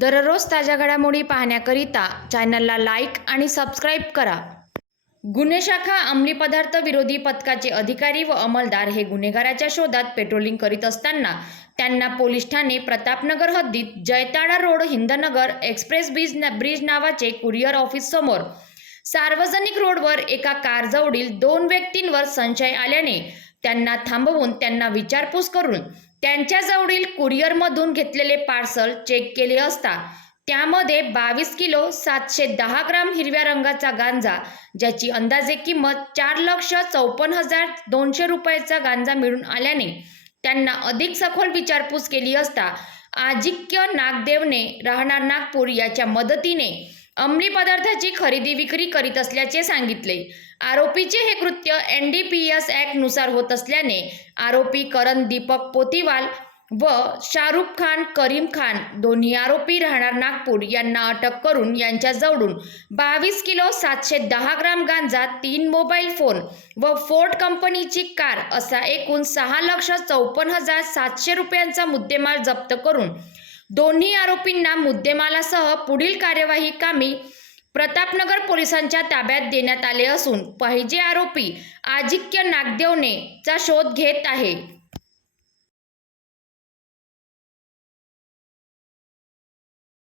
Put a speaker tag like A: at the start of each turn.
A: दररोज ताज्या घडामोडी पाहण्याकरिता चॅनलला लाईक आणि सबस्क्राईब करा. गुन्हे शाखा अंमली पदार्थ विरोधी पथकाचे अधिकारी व अंमलदार हे गुन्हेगाराच्या शोधात पेट्रोलिंग करीत असताना त्यांना पोलीस ठाणे प्रतापनगर हद्दीत Jaytada road Hindnagar express bridge bridge नावाचे कुरिअर ऑफिस समोर सार्वजनिक रोडवर एका कारजवळील दोन व्यक्तींवर संशय आल्याने त्यांना थांबवून त्यांना विचारपूस करून त्यांच्याजवळील कुरिअरमधून घेतलेले पार्सल चेक केले असता त्यामध्ये बावीस किलो सातशे दहा ग्राम हिरव्या रंगाचा गांजा ज्याची अंदाजे किंमत चार लक्ष चौपन्न हजार दोनशे रुपयाचा गांजा मिळून आल्याने त्यांना अधिक सखोल विचारपूस केली असता आजिक्य नागदेवने राहणार नागपूर याच्या मदतीने अंमली पदार्थाची खरेदी विक्री करीत असल्याचे सांगितले. आरोपीचे हे कृत्य एन डी पी एस ॲक्टनुसार होत असल्याने आरोपी करण दीपक पोतीवाल व शाहरुख खान करीम खान दोन्ही आरोपी राहणार नागपूर यांना अटक करून यांच्याजवळून बावीस किलो सातशे दहा ग्राम गांजा तीन मोबाईल फोन व फोर्ट कंपनीची कार असा एकूण सहा लक्ष चौपन्न हजार सातशे रुपयांचा मुद्देमाल जप्त करून दोन्ही आरोपींना मुद्देमालासह पुढील कार्यवाही कामी प्रतापनगर पोलिसांच्या ताब्यात देण्यात आले असून पाहिजे आरोपी आजिक्य नागदेवनेचा शोध घेत आहे.